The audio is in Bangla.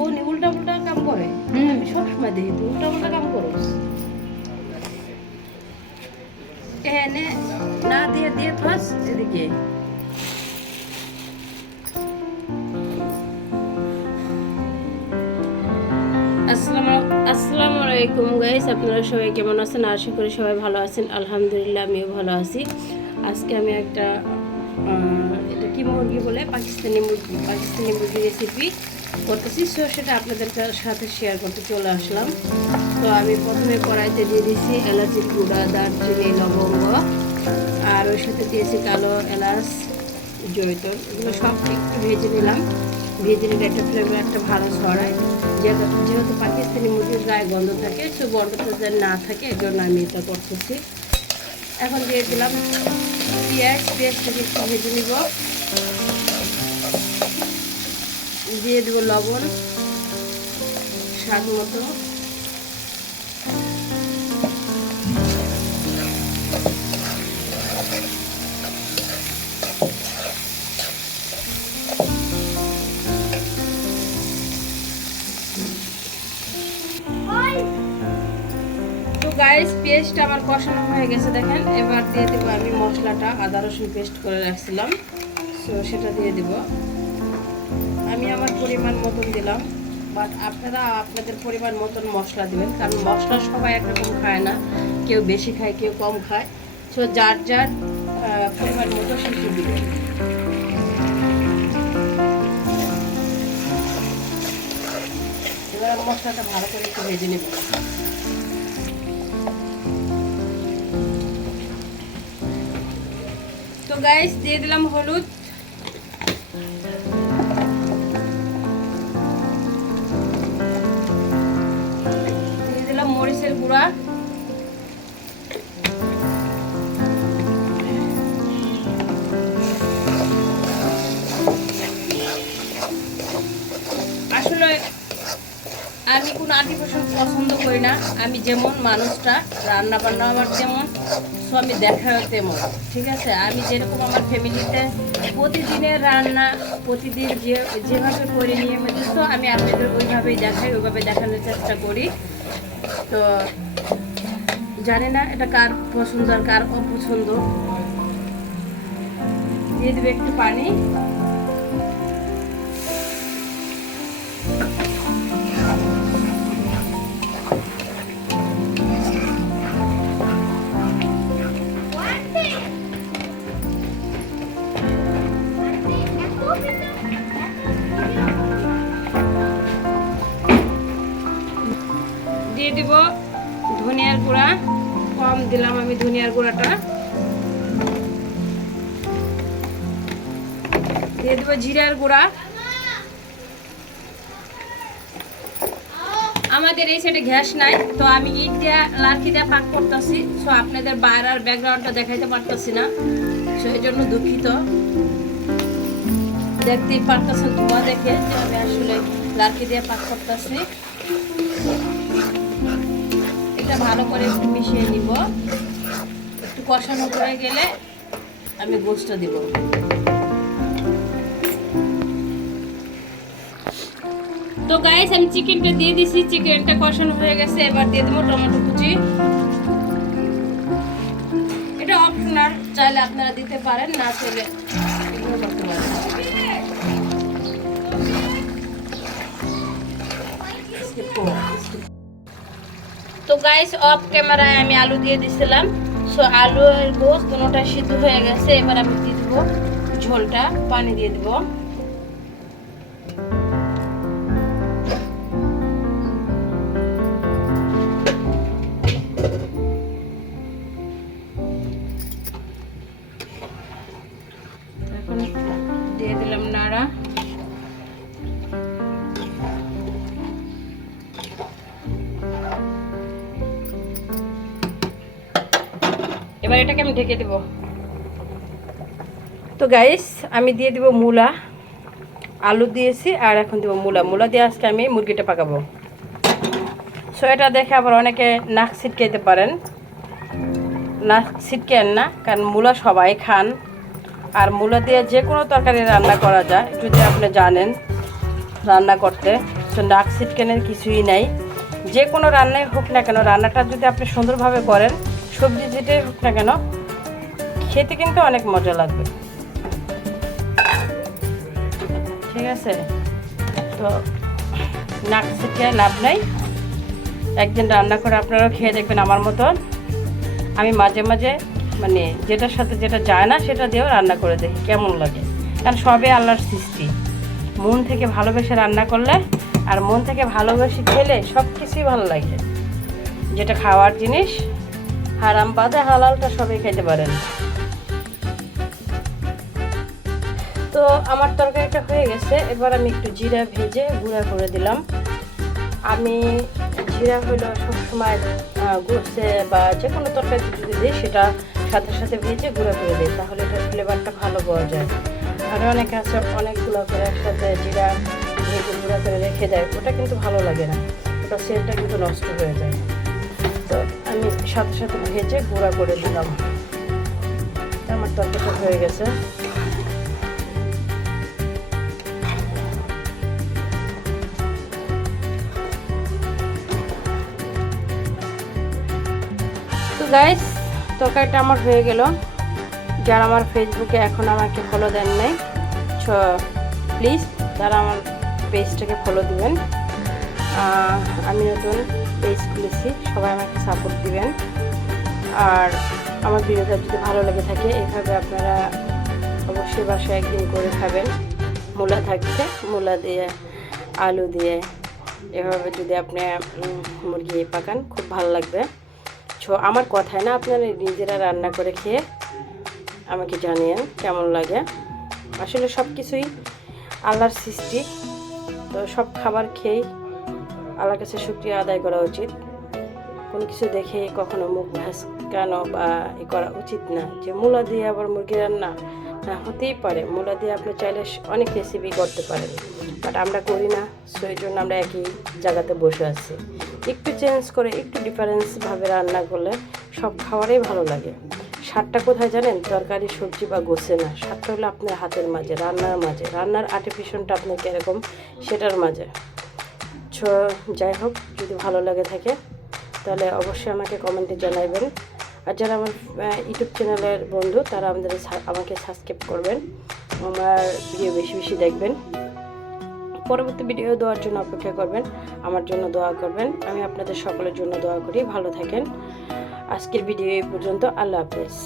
ও নি উল্টা উল্টা কাম করে। আমি সবসময় দেখি তুই উল্টা উল্টা কাম করস। এনে না দিয়ে দিয়ে থাস এদিকে। আসসালামু আলাইকুম গাইস, আপনারা সবাই কেমন আছেন? আশা করি সবাই ভালো আছেন। আলহামদুলিল্লাহ আমিও ভালো আছি। আজকে আমি একটা এটা কি মুরগি বলে পাকিস্তানি মুরগি রেসিপি করতেছি, সো সেটা আপনাদের সাথে শেয়ার করতে চলে আসলাম। তো আমি প্রথমে কড়াইতে দিয়ে দিয়েছি এলাচির গুঁড়া, দারচিনি, লবঙ্গ, আর ওর সাথে দিয়েছি কালো এলাচ, জয়িত্রী। এগুলো সব একটু ভেজে নিলাম। ভেজে নিলে একটা ফ্লেভার একটা ভালো ছড়ায়। যেহেতু পাকিস্তানি মুরগির গায়ে গন্ধ থাকে, সো গন্ধটা যেন না থাকে, এর জন্য আমি এটা করতেছি। এখন দিয়ে দিলাম পেঁয়াজটাকে একটু ভেজে নিব। দিয়ে দেবো লবণ স্বাদ মতো। গাইস পেস্ট আমার কষানো হয়ে গেছে দেখেন। এবার দিয়ে দেবো আমি মশলাটা, আদা রসুন পেস্ট করে রাখছিলাম, সো সেটা দিয়ে দেব। আমি আমার পরিমাণ মতন দিলাম, বাট আপনারা আপনাদের পরিমাণ মতন মশলা দেবেন, কারণ মশলা সবাই একরকম খায় না, কেউ বেশি খায় কেউ কম খায়, সো যার যার পরিমাণ মতো সেটি দেবেন। এবার মশলাটা ভালো করে একটু ভেজে নেব। তো গাইস দিয়ে দিলাম হলুদ, দিয়ে দিলাম মরিচের গুঁড়া, আসলে আমি কোনো আর্টিফিশিয়াল পছন্দ করি না। আমি যেমন মানুষটা, রান্না বান্না আমার যেমন, সো আমি দেখাও তেমন, ঠিক আছে? আমি যেরকম আমার ফ্যামিলিতে প্রতিদিনের রান্না প্রতিদিন যেভাবে করি নিয়মিত, তো আমি আপনাদের ওইভাবেই দেখাই, ওইভাবে দেখানোর চেষ্টা করি। তো জানি না এটা কার পছন্দ আর কার অপছন্দ। দিয়ে দেবে একটু পানি। দিয়ে দিব ধনিয়ার গুঁড়া, কম দিলাম আমি ধনিয়ার গুঁড়াটা। দিয়ে দেবো জিরার গুঁড়া। আমাদের এই সাইডে গ্যাস নাই, তো আমি ইট দিয়ে লাঠি দিয়ে পাক করতেছি, সো আপনাদের বাইরের ব্যাকগ্রাউন্ডটা দেখাইতে পারতেছি না, সো এই জন্য দুঃখিত। দেখতেই পারতেছেন ধোঁয়া দেখে যে আমি আসলে লাঠি দিয়ে পাক করতেছি। এটা ভালো করে একটু মিশিয়ে নিব। একটু কষানো হয়ে গেলে আমি গোশটা দিব। তো গাইস আমি চিকেনটা দিয়ে দিছি, চিকেনটা কষানো হয়ে গেছে। এবার দিয়ে দেবো টমেটো কুচি। এটা অপশনাল, চাইলে আপনারা দিতে পারেন, না চাইলে ইগনোর করতে পারেন। তো গাইস অফ ক্যামেরায় আমি আলু দিয়ে দিছিলাম, সো আলু আর গোশত দুটোটা সিদ্ধ হয়ে গেছে। এবার আমি দিয়ে দেবো ঝোলটা, পানি দিয়ে দেবো। এখন দিয়ে দিলাম নাড়া। এবার এটাকে আমি ঢেকে দেব। তো গাইস আমি দিয়ে দিব মূলা। আলু দিয়েছি আর এখন দেবো মূলা দিয়ে আজকে আমি মুরগিটা পাকাবো। সো এটা দেখে আবার অনেকে নাক ছিটকাইতে পারেন, নাক ছিটকেন না, কারণ মূলা সবাই খান। আর মূলা দিয়ে যে কোনো তরকারি রান্না করা যায় যদি আপনি জানেন রান্না করতে। সো নাক ছিটকানোর কিছুই নাই। যে কোনো রান্নাই হোক না কেন, রান্নাটা যদি আপনি সুন্দরভাবে করেন, সবজি যেটাই হোক না কেন, খেতে কিন্তু অনেক মজা লাগবে। ঠিক আছে, তো নাক ছিটকে লাভ নাই। একদিন রান্না করে আপনারাও খেয়ে দেখবেন আমার মতন। আমি মাঝে মাঝে মানে যেটার সাথে যেটা যায় না সেটা দিয়েও রান্না করে দেখি কেমন লাগে, কারণ সবই আল্লাহর সৃষ্টি। মন থেকে ভালোবেসে রান্না করলে আর মন থেকে ভালোবেসে খেলে সব কিছুই ভালো লাগে। যেটা খাওয়ার জিনিস, হারাম বাদে হালালটা সবাই খেতে পারেন। তো আমার তরকারিটা হয়ে গেছে, এবার আমি একটু জিরা ভেজে গুঁড়া করে দিলাম। আমি জিরা হলো সবসময় গোসে বা যে কোনো তরকারি যদি দিই সেটা সাথে সাথে ভেজে গুঁড়া করে দিই, তাহলে এটার ফ্লেভারটা ভালো পাওয়া যায়। আর অনেকে আছে অনেকগুলো করে একসাথে জিরা ভেজে গুঁড়া করে রেখে দেয়, ওটা কিন্তু ভালো লাগে না, ওটা সেলটা কিন্তু নষ্ট হয়ে যায়। তো আমি সাথে সাথে ভেজে গুঁড়া করে দিলাম। আমার তরকারিটা হয়ে গেছে। তো গাইস, তরকারিটা আমার হয়ে গেল। যারা আমার ফেসবুকে এখন আমাকে ফলো দেন নাই, প্লিজ তারা আমার পেজটাকে ফলো দিবেন। আমি নতুন পেজ খুলেছি, সবাই আমাকে সাপোর্ট দিবেন। আর আমার ভিডিওটা যদি ভালো লেগে থাকে, এইভাবে আপনারা অবশ্যই বাসায় একদিন করে খাবেন। মূলা থাকছে, মূলা দিয়ে আলু দিয়ে এভাবে যদি আপনি মুরগি পাকান, খুব ভালো লাগবে। আমার কথায় না, আপনারা নিজেরা রান্না করে খেয়ে আমাকে জানিয়েন কেমন লাগে। আসলে সব কিছুই আল্লাহর সৃষ্টি, তো সব খাবার খেয়েই আল্লাহর কাছে শুকরিয়া আদায় করা উচিত। কোনো কিছু দেখে কখনো মুখ ভাসকানো বা করা উচিত না। যে মূলা দিয়ে আবার মুরগি রান্না, না হতেই পারে। মূলা দিয়ে আপনি চাইলে অনেক রেসিপি করতে পারেন, বাট আমরা করি না, সো এই জন্য আমরা একই জায়গাতে বসে আছি। একটু চেঞ্জ করে, একটু ডিফারেন্সভাবে রান্না করলে সব খাবারই ভালো লাগে। স্বাদটা কোথায় জানেন? তরকারি সবজি বা গোছে না, স্বাদটা হলো আপনার হাতের মাঝে, রান্নার মাঝে, রান্নার আর্টিফিশিয়ালটা আপনার কীরকম সেটার মাঝে। যাই হোক, যদি ভালো লাগে থাকে তাহলে অবশ্যই আমাকে কমেন্টে জানাবেন। আর যারা আমার ইউটিউব চ্যানেলের বন্ধু, তারা আমাকে সাবস্ক্রাইব করবেন, আমার ভিডিও বেশি বেশি দেখবেন। পরবর্তী ভিডিও দেওয়ার জন্য অপেক্ষা করবেন, আমার জন্য দোয়া করবেন। আমি আপনাদের সকলের জন্য দোয়া করি। ভালো থাকেন। আজকের ভিডিও এই পর্যন্ত। আল্লাহ হাফেজ।